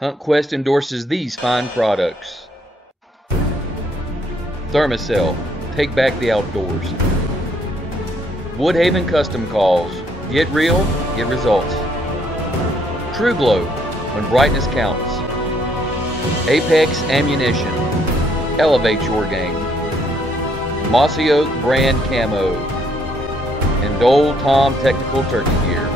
HuntQuest endorses these fine products. Thermacell, take back the outdoors. Woodhaven Custom Calls, get real, get results. TruGlo, when brightness counts. Apex Ammunition, elevate your game. Mossy Oak brand camo, and Dole Tom technical turkey gear.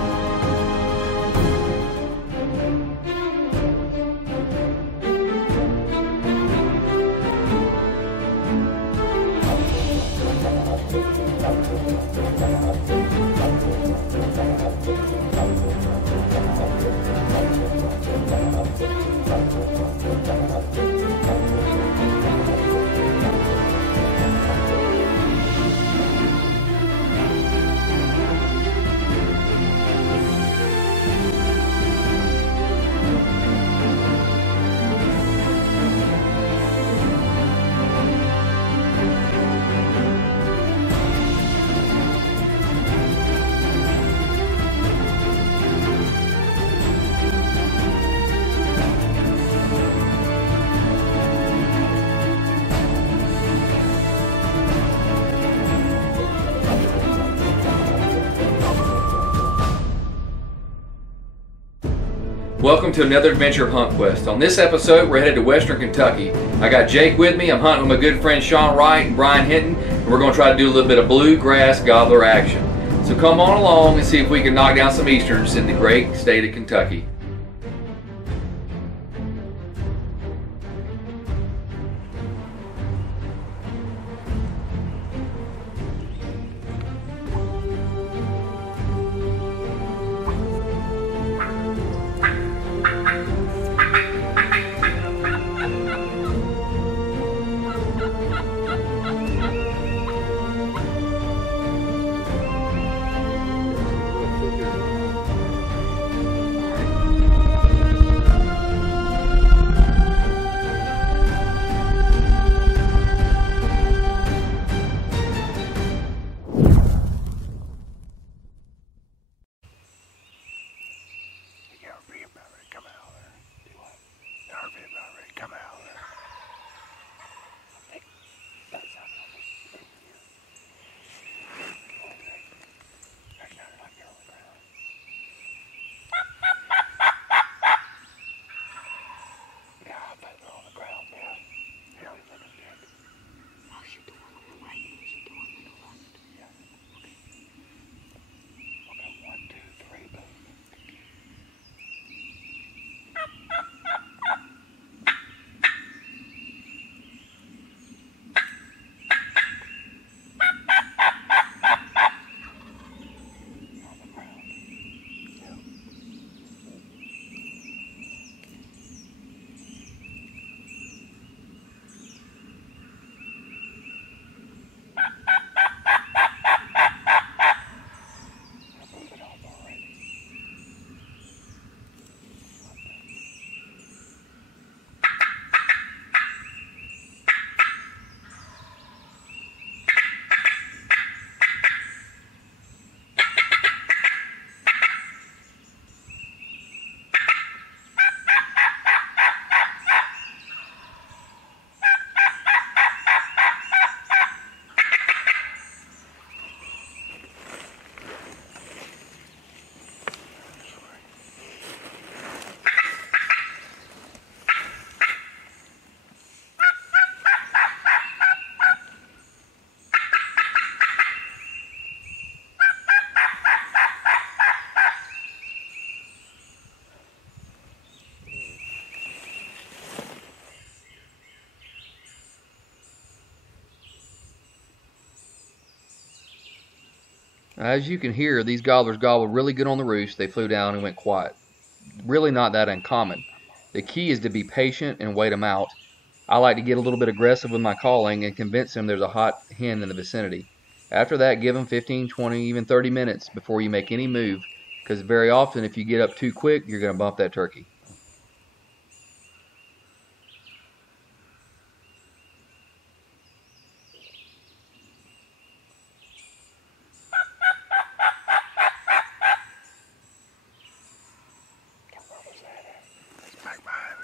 Welcome to another adventure of HuntQuest. On this episode, we're headed to Western Kentucky. I got Jake with me. I'm hunting with my good friend Sean Wright and Brian Hinton, and we're going to try to do a little bit of bluegrass gobbler action. So come on along and see if we can knock down some easterns in the great state of Kentucky. As you can hear, these gobblers gobbled really good on the roost. They flew down and went quiet. Really not that uncommon. The key is to be patient and wait them out. I like to get a little bit aggressive with my calling and convince them there's a hot hen in the vicinity. After that, give them 15, 20, even 30 minutes before you make any move, because very often if you get up too quick, you're going to bump that turkey. Back behind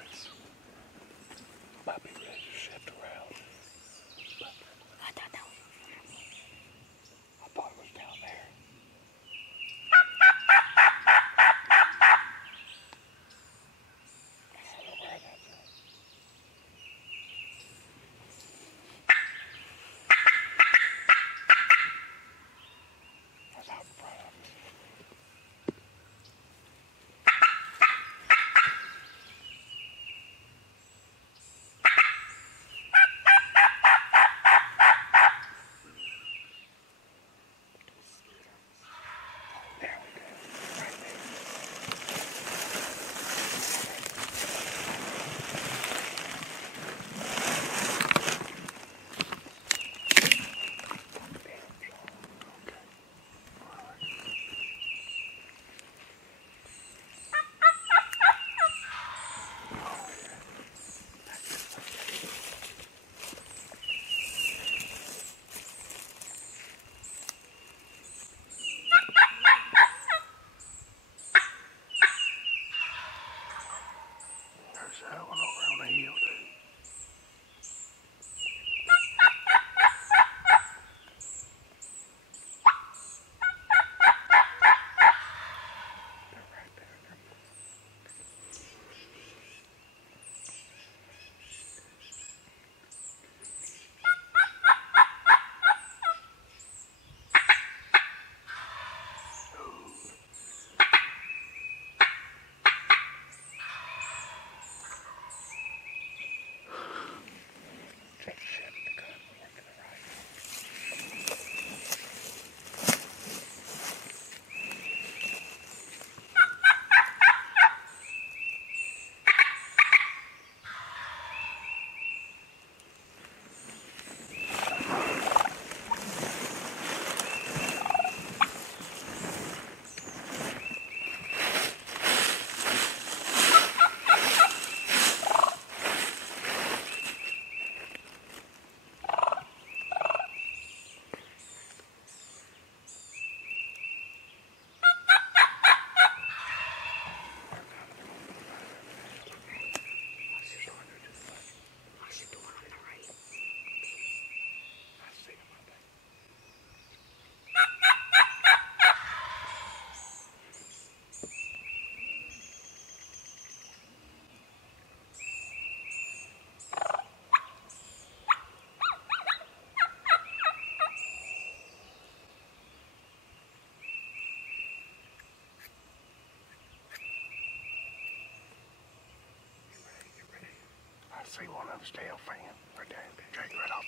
see one of them's tail fan right there. Jake, right off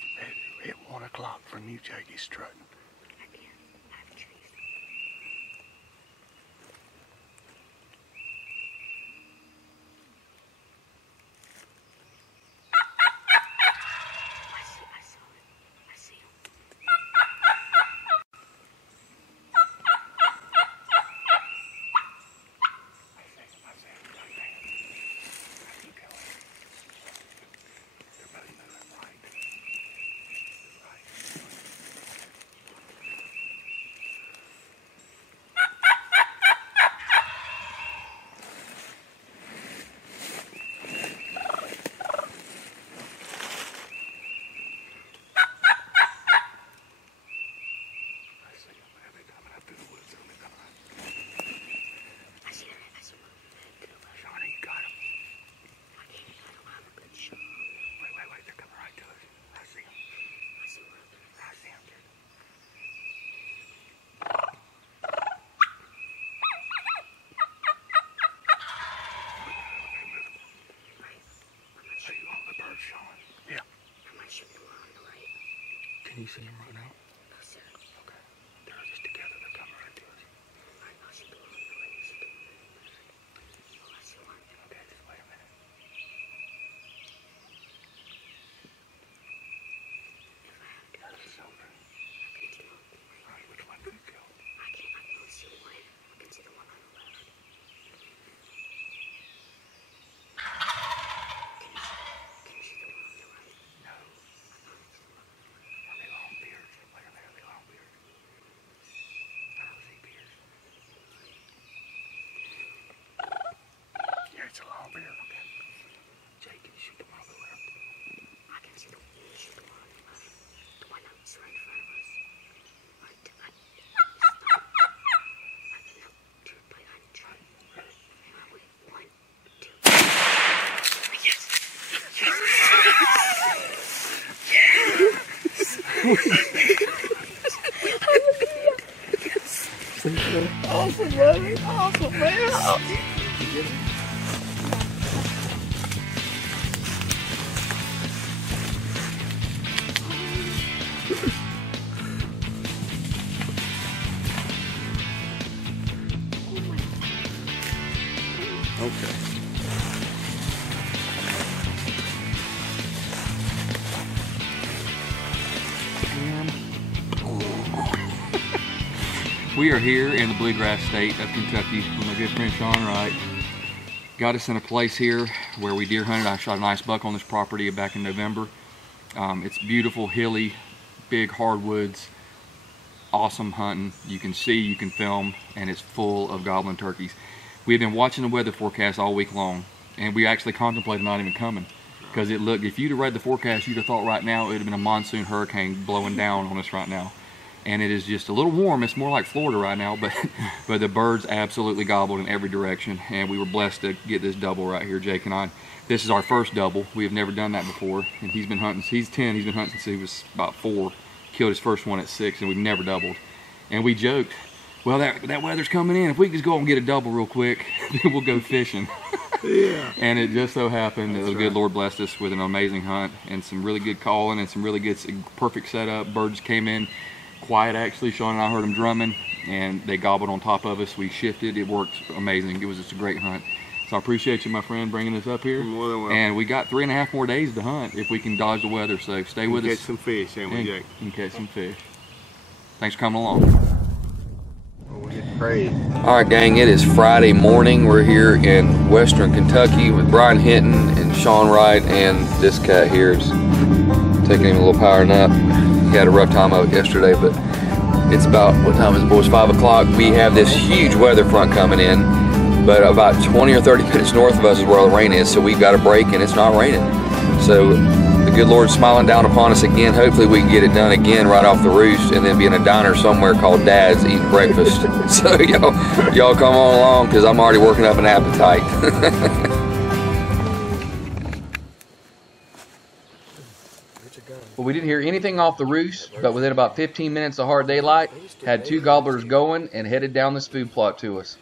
at 1 o'clock from you, Jake, he's strutting. Can you see him right now? No, sir. Okay. They're just together. They're coming right to us. I know she belongs in the right. She can move. Oh, I see one. Okay, just wait a minute. If I have to, That's over. I can kill him. Alright, which one did you kill? I can only see one. I can see the one on the left. Can you see the one on the right? No. Are they long beards? Wait a minute, are they long beards? I don't see beards. Yeah, it's a long beard. Okay. Jake, can you shoot the one on the left? I can see the one. You shoot the one on the left. The one that's right in front of us. Wait, 1, 2. Yes! Awesome, buddy. Awesome, man. Okay. We are here in the bluegrass state of Kentucky with my good friend Sean Wright. Got us in a place here where we deer hunted. I shot a nice buck on this property back in November. It's beautiful, hilly, big hardwoods, awesome hunting. You can see, you can film, and it's full of gobbling turkeys. We've been watching the weather forecast all week long, and we actually contemplated not even coming because it looked, if you'd have read the forecast, you'd have thought right now it would have been a monsoon hurricane blowing down on us right now. And it is just a little warm. It's more like Florida right now, but the birds absolutely gobbled in every direction, and we were blessed to get this double right here, Jake and I. This is our first double. We have never done that before, and he's been hunting. He's 10. He's been hunting since he was about 4. Killed his first one at 6, and we've never doubled. And we joked, well, that weather's coming in. If we could just go and get a double real quick, then we'll go fishing. Yeah. And it just so happened that the good Lord blessed us with an amazing hunt and some really good calling and some really good, perfect setup. Birds came in quiet, actually. Sean and I heard them drumming, and they gobbled on top of us. We shifted. It worked amazing. It was just a great hunt. So I appreciate you, my friend, bringing us up here. More than welcome. And we got 3.5 more days to hunt if we can dodge the weather. So stay with us. Catch some fish, ain't we, Jake? And catch some fish. Thanks for coming along. All right, gang, it is Friday morning. We're here in Western Kentucky with Brian Hinton and Sean Wright, and this cat here is taking him a little power nap. He had a rough time of it yesterday, but it's about, what time is it, boys? 5 o'clock. We have this huge weather front coming in, but about 20 or 30 minutes north of us is where the rain is, so we've got a break and it's not raining. So the good Lord's smiling down upon us again. Hopefully we can get it done again right off the roost and then be in a diner somewhere called Dad's eating breakfast. So y'all come on along, because I'm already working up an appetite. Well, we didn't hear anything off the roost, but within about 15 minutes of hard daylight, had 2 gobblers going and headed down this food plot to us.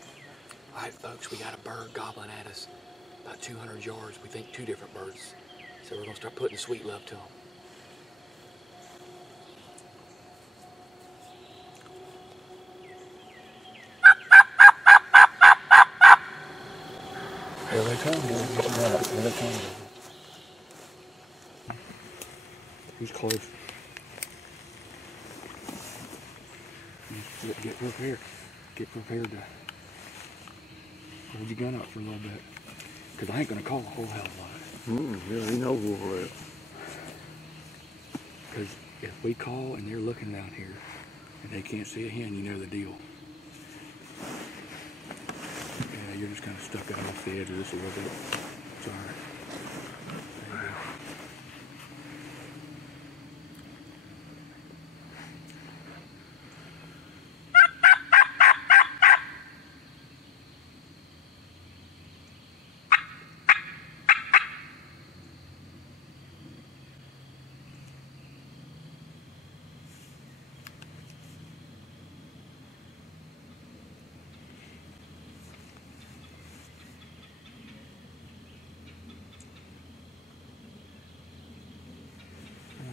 All right, folks, we got a bird gobbling at us about 200 yards. We think 2 different birds. So we're gonna start putting sweet love to them. Here they come, boy. Look at that. Here they come. He's close. Get prepared. Get prepared to hold your gun up for a little bit. Because I ain't going to call a whole hell of a lot. Yeah, he knows all that. Because if we call and they're looking down here and they can't see a hen, you know the deal. Yeah, you're just kind of stuck out off the edge of this a little bit. It's all right. There you go.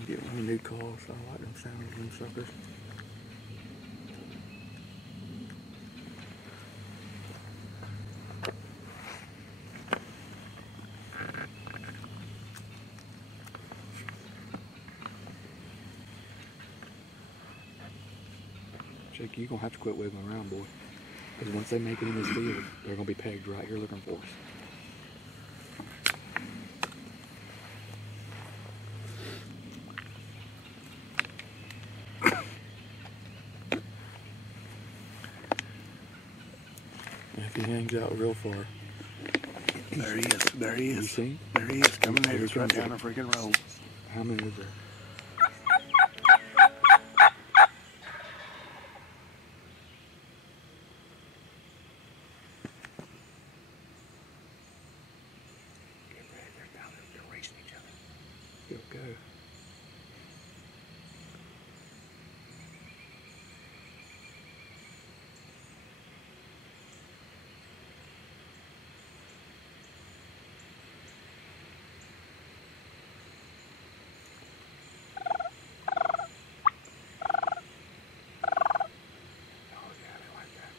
Get one new calls. I like them sounds of them suckers. Jake, you're gonna have to quit wiggling around, boy. Because once they make it in this field, they're gonna be pegged right here looking for us. If he hangs out real far. There he is. There he You is. see? There he is. Coming there. Here He's right comes down the freaking road. How many is there? Get ready. They're down there. They're racing each other. Go, go. Oh, yeah, they like that.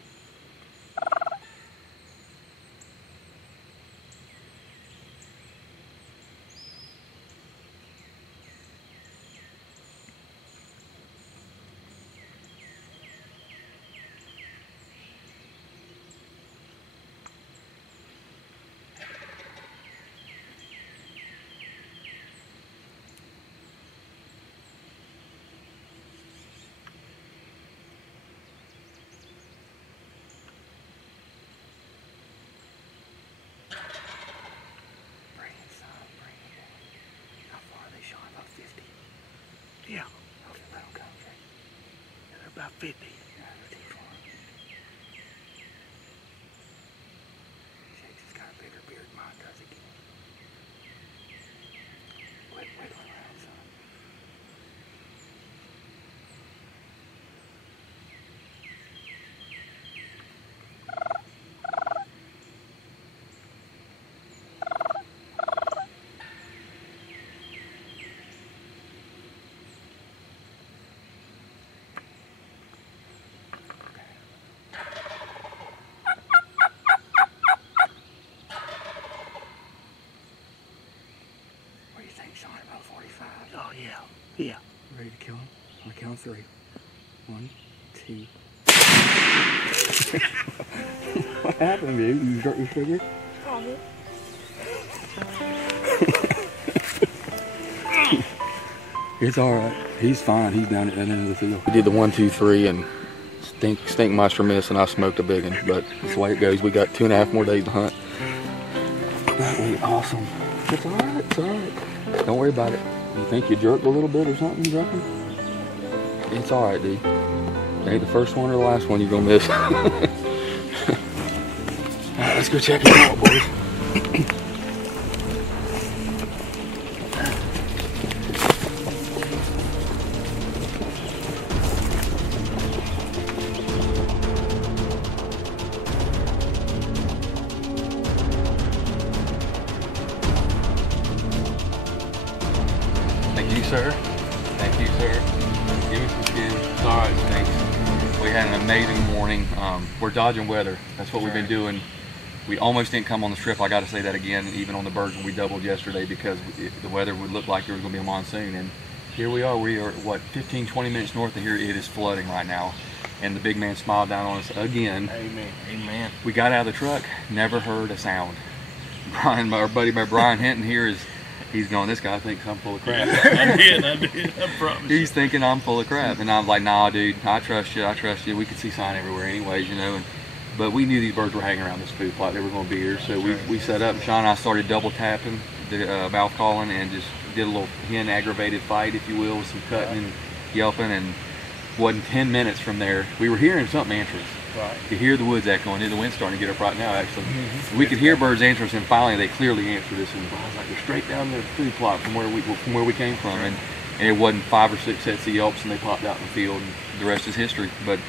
Bring it, son. Bring it. How far are they showing? About 50? Yeah. Okay, let them go. Okay. Yeah, they're about 50. Yeah, they're too far. Shake's has got a bigger beard than mine does again. Quit wiggling around, son. What do you think, Sean? About 45? Oh, yeah. Yeah. Ready to kill him? I'll count 3. 1, 2. What happened, dude? You hurt your finger? It's alright. He's fine. He's down at that end of the field. We did the 1, 2, 3 and stink monster miss, and I smoked a big one. But that's the way it goes. We got 2.5 more days to hunt. That was awesome. It's alright. It's alright. Don't worry about it. You think you jerked a little bit or something, you reckon? It's alright, dude. It ain't the first one or the last one you're gonna miss. Alright, let's go check it out, boys. sir. Thank you, sir. Give me some skin. It's all right, thanks. We had an amazing morning. We're dodging weather. That's what we've been doing. We almost didn't come on the strip. I got to say that again, even on the birds when we doubled yesterday, because the weather would look like there was going to be a monsoon. And here we are. We are, what, 15, 20 minutes north of here. It is flooding right now. And the big man smiled down on us again. Amen. Amen. We got out of the truck, never heard a sound. Brian, our buddy Brian Hinton here, he's going, this guy thinks I'm full of crap. I did, I promise. He's thinking I'm full of crap. And I'm like, nah, dude, I trust you. We could see sign everywhere anyways, you know. But we knew these birds were hanging around this food plot. They were going to be here. So we set up, and Sean and I started double tapping, the mouth calling, and just did a little hen aggravated fight, if you will, with some cutting and yelping. And wasn't 10 minutes from there, we were hearing something answer us. Right. You could hear the woods echoing, and the wind's starting to get up right now, actually. We could hear birds answer us, and finally they clearly answered us. And I was like, they're straight down the food plot from where we came from. And it wasn't 5 or 6 sets of yelps, and they popped out in the field, and the rest is history. But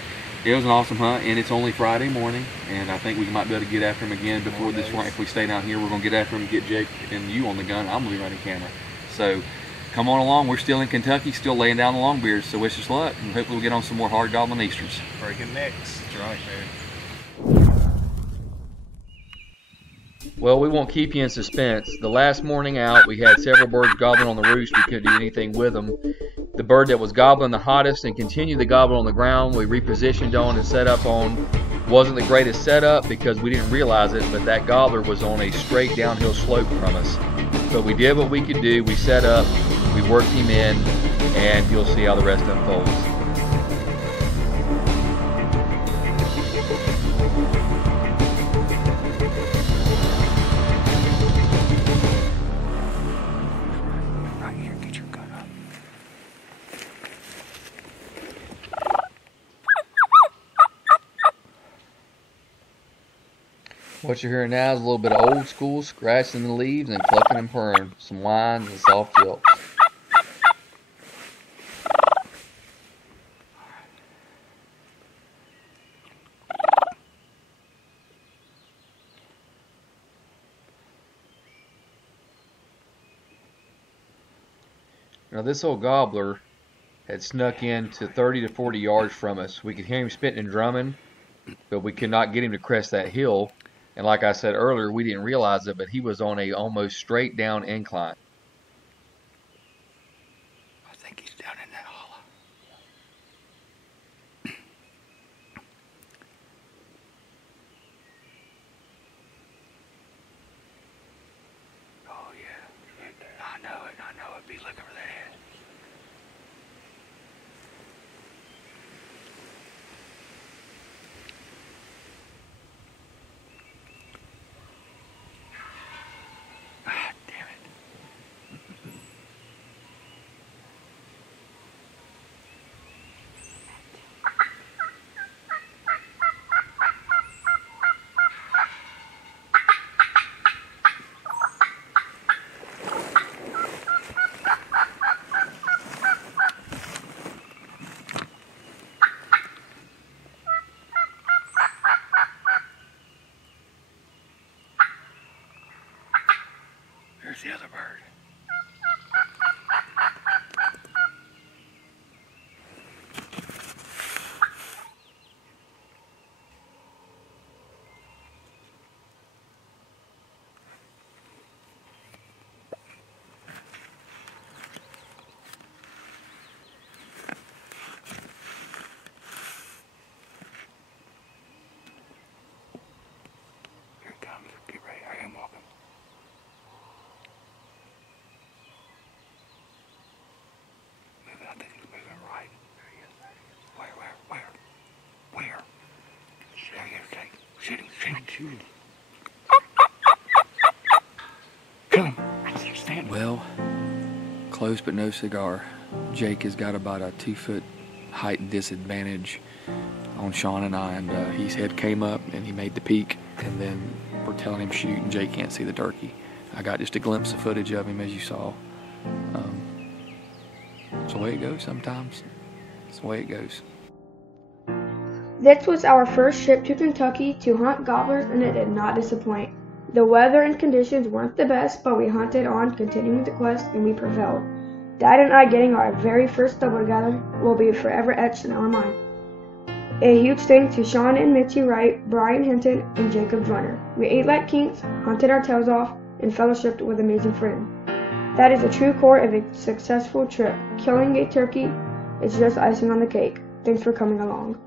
it was an awesome hunt, and it's only Friday morning, and I think we might be able to get after him again before this run. If we stay down here, we're going to get after him and get Jake and you on the gun. I'm going to be running camera. So come on along. We're still in Kentucky, still laying down the longbeards, so wish us luck, and hopefully we'll get on some more hard goblin easters. Breaking necks. That's right, man. Well, we won't keep you in suspense. The last morning out, we had several birds gobbling on the roost. We couldn't do anything with them. The bird that was gobbling the hottest and continued to gobble on the ground, we repositioned on and set up on. Wasn't the greatest setup because we didn't realize it, but that gobbler was on a straight downhill slope from us. But we did what we could do. We set up, we worked him in, and you'll see how the rest unfolds. Right here, get your gun up. What you're hearing now is a little bit of old school scratching the leaves and clucking and purring, some whines and soft yelps. Now this old gobbler had snuck in to 30 to 40 yards from us. We could hear him spitting and drumming, but we could not get him to crest that hill. And like I said earlier, we didn't realize it, but he was on a almost straight down incline. I think he's down in that hollow. Oh yeah, I know it. Be looking for that head. Ah, damn it. There's the other bird. Here it comes. Get ready. I am walking. I think he's moving right. There he is. Where? There he is, Jake. Shoot him. Kill him. I can't stand him. Well, close but no cigar. Jake has got about a 2-foot height disadvantage on Sean and I, and his head came up and he made the peak, and then we're telling him shoot, and Jake can't see the turkey. I got just a glimpse of footage of him, as you saw. It's the way it goes sometimes. It's the way it goes. This was our first trip to Kentucky to hunt gobblers, and it did not disappoint. The weather and conditions weren't the best, but we hunted on, continuing the quest, and we prevailed. Dad and I getting our very first double together will be forever etched in our mind. A huge thanks to Sean and Mitzi Wright, Brian Hinton, and Jacob Joyner. We ate like kings, hunted our tails off, and fellowshipped with amazing friends. That is the true core of a successful trip. Killing a turkey is just icing on the cake. Thanks for coming along.